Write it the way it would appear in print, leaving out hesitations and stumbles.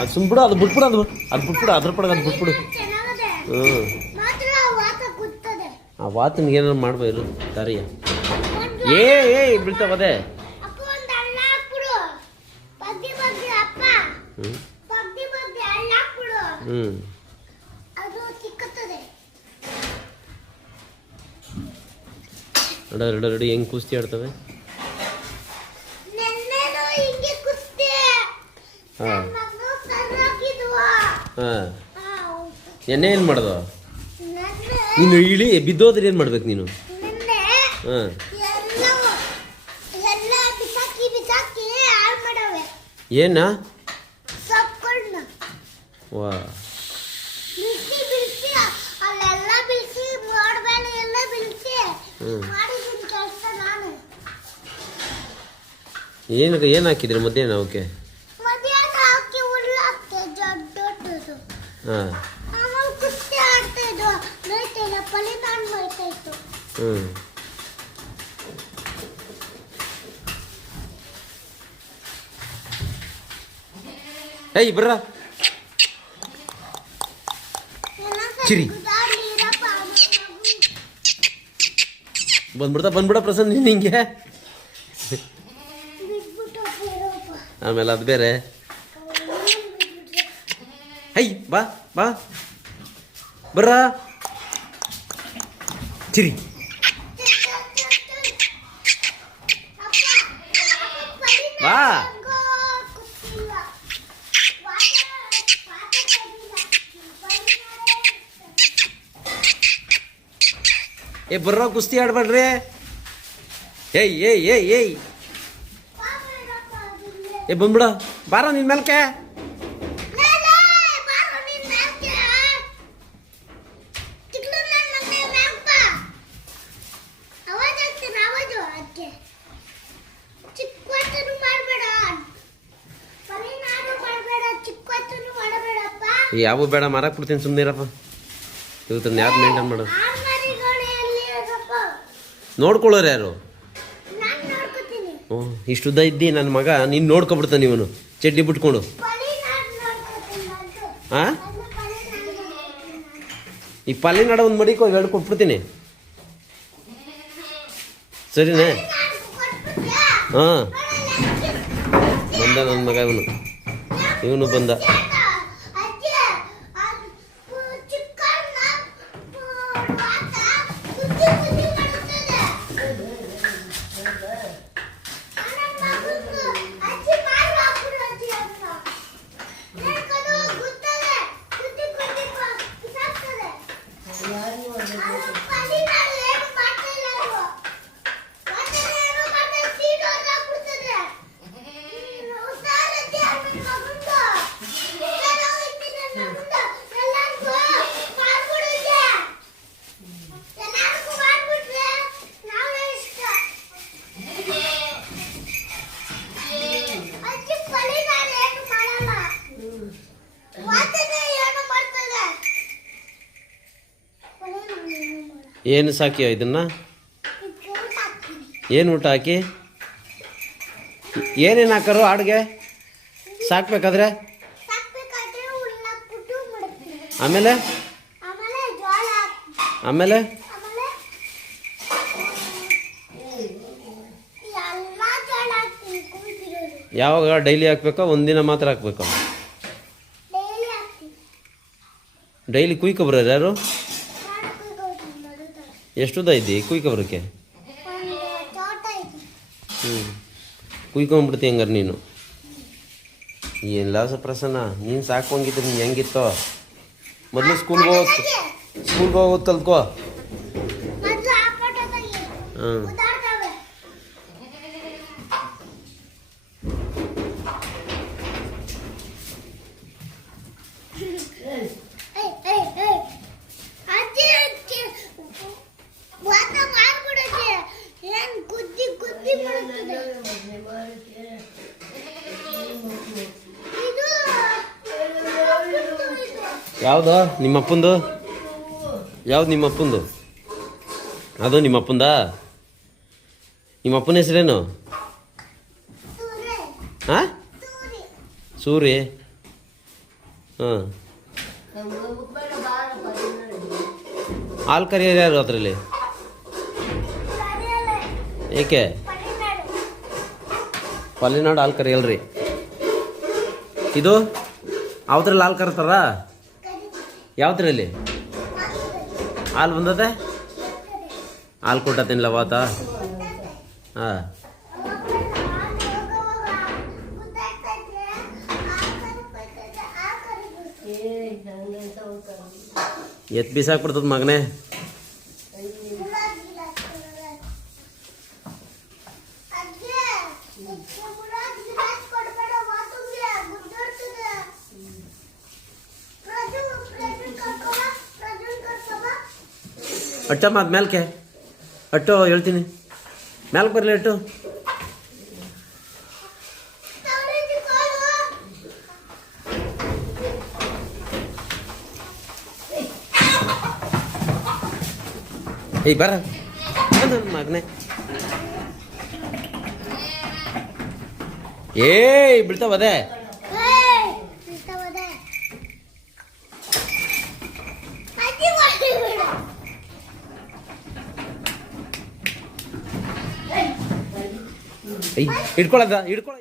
ಅದು ಸುಮ್ಬಿಡು, ಅದು ಬಿಟ್ಬಿಡು, ಅದು ಬಿಟ್ಬಿಡು, ಅದ್ರ ಪಡಗ ಅದು ಬಿಟ್ಬಿಡು. ಆ ವಾತನಿಗೆ ಏನಾರು ಮಾಡ್ಬೋದು ತಾರಿಯ. ಏ ಬೀಳ್ತಾವದೆ. ರೆಡಿ ಹೆಂಗ್ ಕುಸ್ತಿ ಆಡ್ತವೆ. ಎಣ್ಣೆ ಏನು ಮಾಡೋದು ನೀನು? ಇಳಿ ಬಿದ್ದೋದ್ರೆ ಏನು ಮಾಡ್ಬೇಕು ನೀನು? ಏನ ವಾ ಏನು ಹಾಕಿದ್ರಿ ಮಧ್ಯಾಹ್ನ ಅವಕ್ಕೆ? ಹಾಂ ಏಯ್ ಬರ್ರ ಚಿರಿ ಬಂದ್ಬಿಡ ಪ್ರಸನ್ನ ನಿಂಗೆ. ಆಮೇಲೆ ಅದು ಬೇರೆ. ಹೈ ಬಾ ಬರ್ರ ಚಿರಿ. ಬಾ ಬರ್ರ ಕುಸ್ತಿ ಆಡ್ಬೇಡ್ರಿ. ಏಯ್ ಬಂದ್ಬಿಡ ಬಾರ ನಿನ್ ಮೇಲ್ಕೆ. ಯಾವ ಬೇಡ ಮಾರಕ್ ಬಿಡ್ತೀನಿ, ಸುಮ್ಮನೆ ಇರಪ್ಪ. ಇವತ್ತನ್ನ ಯಾರು ಮೇಂಟೈನ್ ಮಾಡೋದು? ನೋಡ್ಕೊಳ್ಳೋರು ಯಾರು? ಇಷ್ಟುದ್ದ ಇದ್ದಿ ನನ್ನ ಮಗ, ನೀನು ನೋಡ್ಕೊಬಿಡ್ತಾನೆ ಇವನು ಚಡ್ಡಿ ಬಿಟ್ಕೊಂಡು. ಹಾಂ ಈ ಪಲ್ಲಿನಾಡ ಒಂದು ಮಡಿಕೋ ಎರಡು ಕೊಟ್ಬಿಡ್ತೀನಿ, ಸರಿನಾ? ಹಾಂ ಬಂದ ನನ್ನ ಮಗ ಇವನು ಬಂದ. ಏನು ಸಾಕಿಯೋ ಇದನ್ನ? ಏನು ಊಟ ಹಾಕಿ ಏನೇನು ಹಾಕರು ಆಡ್ಗೆ ಸಾಕ್ಬೇಕಾದ್ರೆ? ಆಮೇಲೆ ಆಮೇಲೆ ಯಾವಾಗ ಡೈಲಿ ಹಾಕ್ಬೇಕಾ ಒಂದಿನ ಮಾತ್ರ ಹಾಕ್ಬೇಕಾ? ಡೈಲಿ ಕುಯ್ಕೊಬ್ರ ಯಾರು? ಎಷ್ಟುದ ಇದ್ದಿ ಕುಯ್ಕೊಬ್ರಕ್ಕೆ? ಕುಯ್ಕೊಂಬಿಡ್ತಿ ಹಂಗಾರೆ ನೀನು. ಏನಿಲ್ಲ ಪ್ರಸನ್ನ, ನೀನು ಸಾಕೋಂಗಿದ್ರೆ ನೀನು ಹೆಂಗಿತ್ತೋ ಮೊದಲು ಸ್ಕೂಲ್ಗೆ ಹೋಗೋದು ಕಲ್ತ್ಕೋ. ಹಾಂ ಯಾವುದು ನಿಮ್ಮಪ್ಪಂದು? ಯಾವ್ದು ನಿಮ್ಮಪ್ಪಂದು? ಅದು ನಿಮ್ಮಪ್ಪಂದಾ? ನಿಮ್ಮ ಅಪ್ಪನ ಹೆಸರೇನು? ಹಾಂ, ಸೂರಿ. ಹಾಂ, ಹಾಲು ಕರಿಯೋರು ಯಾರು ಅದರಲ್ಲಿ? ಏಕೆ? ಪಲ್ಲಿನಾಡು ಹಾಲು ಕರಿಯಲ್ರಿ. ಇದು ಯಾವ್ದ್ರಲ್ಲಿ ಹಾಲು ಕರ್ತಾರ? ಯಾವ್ದ್ರಲ್ಲಿ ಹಾಲು ಬಂದದೆ? ಹಾಲು ಕೊಟ್ಟತಿನ್ಲ ವಾತ. ಹಾಂ, ಎತ್ ಬೀಸಾಕ್ಬಿಡ್ತದ ಮಗನೇ. ಅಟ್ಟಮ್ಮ ಅದು ಮ್ಯಾಲ್ಕೆ ಅಟ್ಟು ಹೇಳ್ತೀನಿ. ಮ್ಯಾಲ್ಕೆ ಬರಲಿ ಅಟ್ಟು. ಏಯ್ ಬರ ಮಗನೇ. ಏಯ್ ಬೀಳ್ತಾವದೆ. ಹಿಡ್ಕೊಳದ ಹಿಡ್ಕೊಳ.